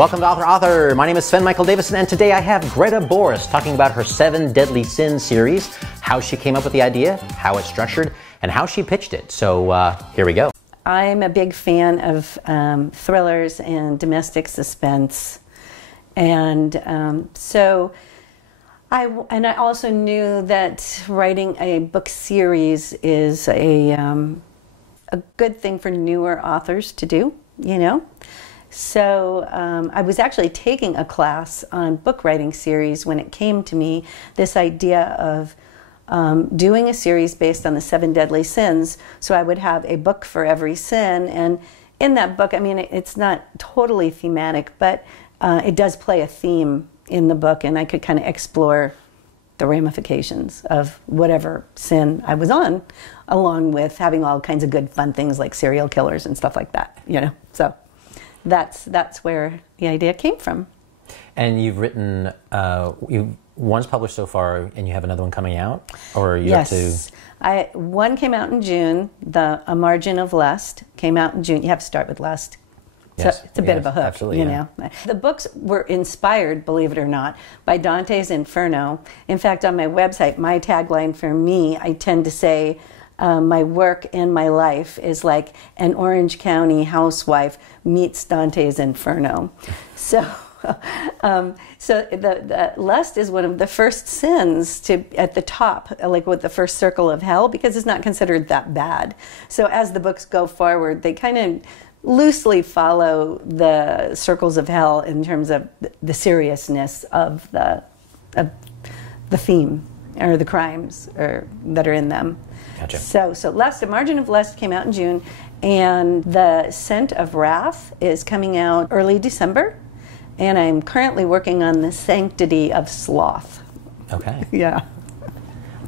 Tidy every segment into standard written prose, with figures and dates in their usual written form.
Welcome to Author. My name is Sven Davison, and today I have Greta Boris talking about her 7 Deadly Sins series, how she came up with the idea, how it's structured, and how she pitched it. So here we go. I'm a big fan of thrillers and domestic suspense, and I also knew that writing a book series is a good thing for newer authors to do, you know. So I was actually taking a class on book writing series when it came to me, this idea of doing a series based on the 7 Deadly Sins. So I would have a book for every sin, and in that book, I mean, it's not totally thematic, but it does play a theme in the book, and I could kind of explore the ramifications of whatever sin I was on, along with having all kinds of good fun things like serial killers and stuff like that, you know. So that's where the idea came from. And you've written, one's published so far, and you have another one coming out? Or you yes. have to... One came out in June, A Margin of Lust came out in June. You have to start with lust. Yes. So it's a bit of a hook, absolutely, you know. The books were inspired, believe it or not, by Dante's Inferno. In fact, on my website, my tagline for me, I tend to say, my work and my life is like an Orange County housewife meets Dante's Inferno. So, the lust is one of the first sins at the top, like with the first circle of hell, because it's not considered that bad. So as the books go forward, they kind of loosely follow the circles of hell in terms of the seriousness of the theme or the crimes that are in them. Gotcha. So Lust, A Margin of Lust came out in June, and The Scent of Wrath is coming out early December, and I'm currently working on The Sanctity of Sloth. Okay. Yeah.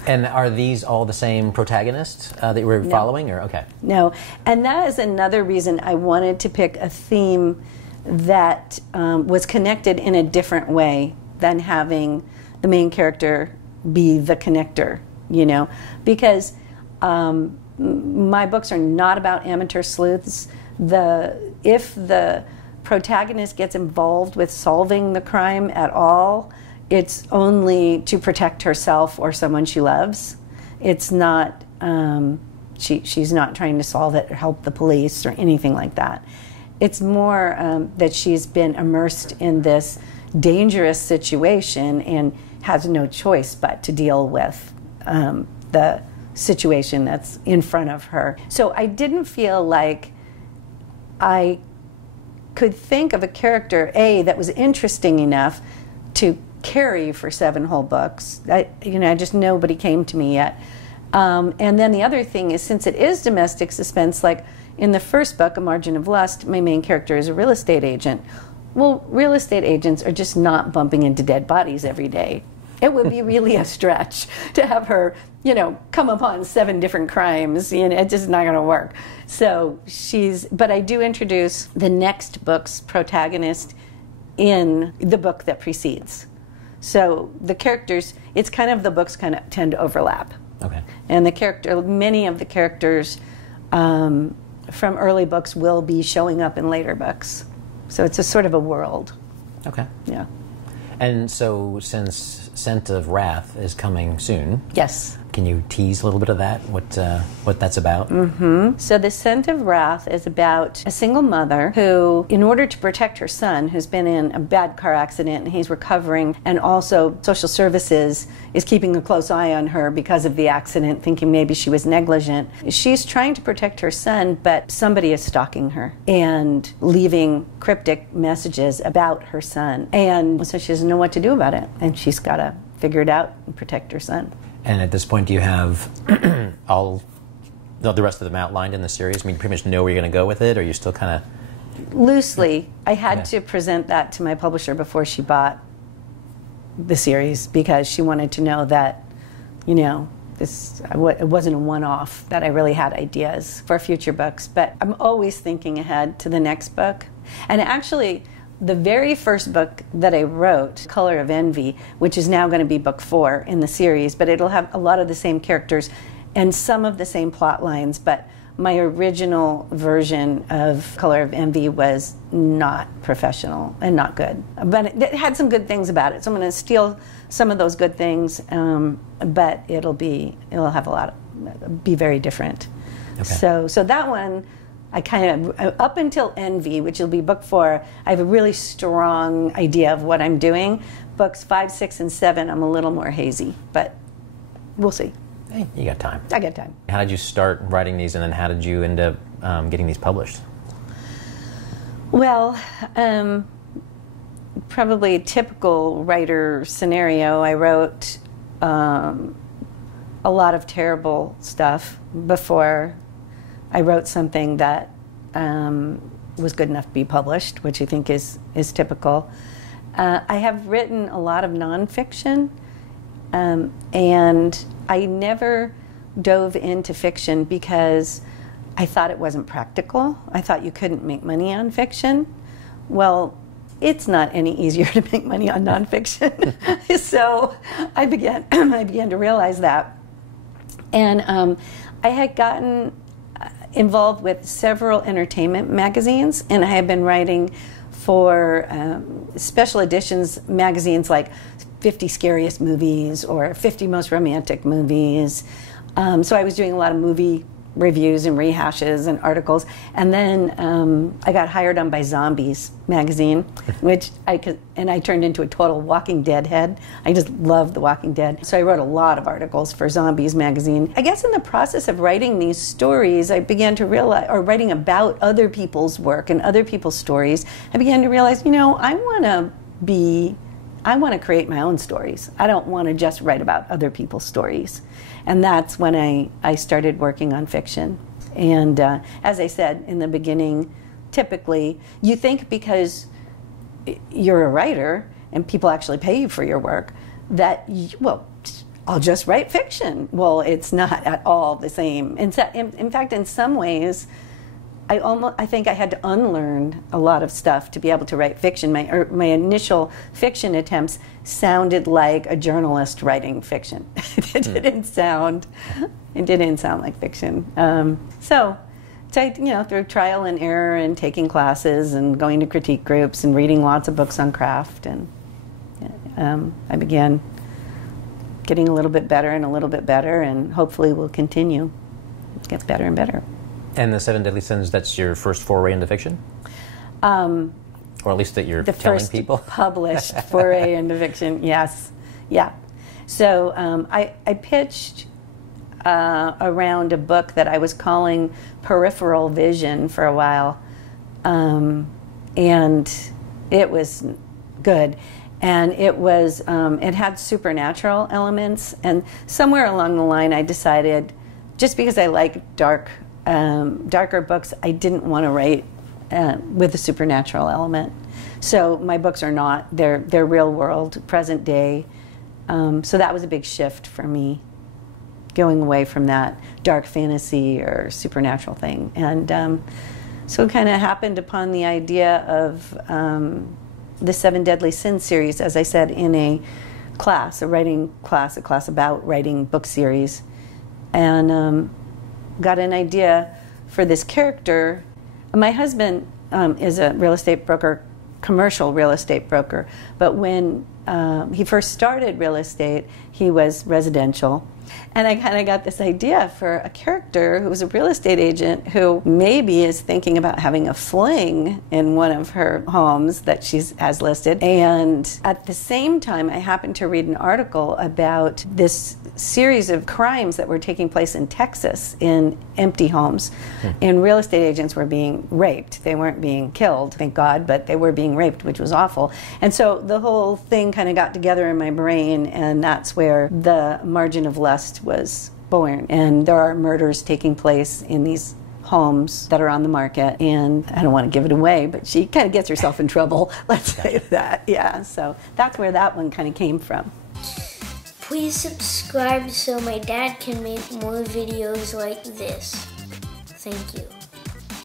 And are these all the same protagonists that you were following? Or okay. No, and that is another reason I wanted to pick a theme that was connected in a different way than having the main character be the connector, you know, because my books are not about amateur sleuths. If the protagonist gets involved with solving the crime at all, it's only to protect herself or someone she loves. It's not, she's not trying to solve it or help the police or anything like that. It's more that she's been immersed in this dangerous situation and has no choice but to deal with the situation that's in front of her. So I didn't feel like I could think of a character, that was interesting enough to carry for 7 whole books. Nobody came to me yet. And then the other thing is, since it is domestic suspense, like in the first book, A Margin of Lust, my main character is a real estate agent. Well, real estate agents are just not bumping into dead bodies every day. It would be really a stretch to have her, you know, come upon 7 different crimes. You know, it's just not going to work. So but I do introduce the next book's protagonist in the book that precedes. So the characters, it's kind of, the books kind of tend to overlap. Okay. And many of the characters from early books will be showing up in later books. So it's a sort of a world. Okay. Yeah. And so, since Scent of Wrath is coming soon, yes, can you tease a little bit of that? What that's about? Mm-hmm. So, The Scent of Wrath is about a single mother who, in order to protect her son, who's been in a bad car accident and he's recovering, and also social services is keeping a close eye on her because of the accident, thinking maybe she was negligent. She's trying to protect her son, but somebody is stalking her and leaving cryptic messages about her son. And so she doesn't know what to do about it, and she's got to figure it out and protect her son. And at this point, do you have all the rest of them outlined in the series? I mean, you pretty much know where you're going to go with it, or you're still kind of... Loosely. I had to present that to my publisher before she bought the series, because she wanted to know that, you know, it wasn't a one-off, that I really had ideas for future books. But I'm always thinking ahead to the next book. And actually, the very first book that I wrote, Color of Envy, which is now going to be book 4 in the series, but it'll have a lot of the same characters and some of the same plot lines, but my original version of Color of Envy was not professional and not good. But it had some good things about it. So I'm going to steal some of those good things, but it'll be very different. Okay. So that one, I kind of, up until Envy, which will be book 4, I have a really strong idea of what I'm doing. Books 5, 6, and 7, I'm a little more hazy, but we'll see. Hey, you got time. I got time. How did you start writing these, and then how did you end up getting these published? Well, probably a typical writer scenario. I wrote a lot of terrible stuff before I wrote something that was good enough to be published, which I think is typical. I have written a lot of nonfiction, and I never dove into fiction because I thought it wasn't practical. I thought you couldn't make money on fiction. Well, it's not any easier to make money on nonfiction. So I began to realize that. And I had gotten involved with several entertainment magazines, and I had been writing for special editions magazines like 50 Scariest Movies or 50 Most Romantic Movies. So I was doing a lot of movie reviews and rehashes and articles. And then I got hired on by Zombies magazine, which I turned into a total Walking Dead head. I just loved The Walking Dead. So I wrote a lot of articles for Zombies magazine. I guess in the process of writing these stories, I began to realize, or writing about other people's work and other people's stories, I began to realize, I want to create my own stories. I don't want to just write about other people's stories. And that's when I started working on fiction. And as I said in the beginning, typically you think because you're a writer and people actually pay you for your work that, I'll just write fiction. Well, it's not at all the same. In fact, in some ways, I think I had to unlearn a lot of stuff to be able to write fiction. My initial fiction attempts sounded like a journalist writing fiction. It didn't sound like fiction. So through trial and error and taking classes and going to critique groups and reading lots of books on craft, and I began getting a little bit better and hopefully will continue. It gets better and better. And the 7 Deadly Sins, that's your first foray into fiction? Or at least that you're telling people? The first published foray into fiction, yes. Yeah. So I pitched around a book that I was calling Peripheral Vision for a while. And it was good. And it had supernatural elements. And somewhere along the line I decided, just because I like darker books, I didn't want to write with a supernatural element. So my books are not, they're real world, present day. So that was a big shift for me, going away from that dark fantasy or supernatural thing. And so it kind of happened upon the idea of the 7 Deadly Sins series, as I said, in a class about writing book series. And got an idea for this character. My husband is a real estate broker, commercial real estate broker, but when he first started real estate, he was residential. And I kind of got this idea for a character who was a real estate agent who maybe is thinking about having a fling in one of her homes that she has listed. And at the same time, I happened to read an article about this series of crimes that were taking place in Texas in empty homes. And real estate agents were being raped. They weren't being killed, thank God, but they were being raped, which was awful. And so the whole thing kind of got together in my brain, and that's where the margin of lust was born. And there are murders taking place in these homes that are on the market, and I don't want to give it away, but she kind of gets herself in trouble, let's say that. Yeah, so that's where that one kind of came from. Please subscribe so my dad can make more videos like this. Thank you.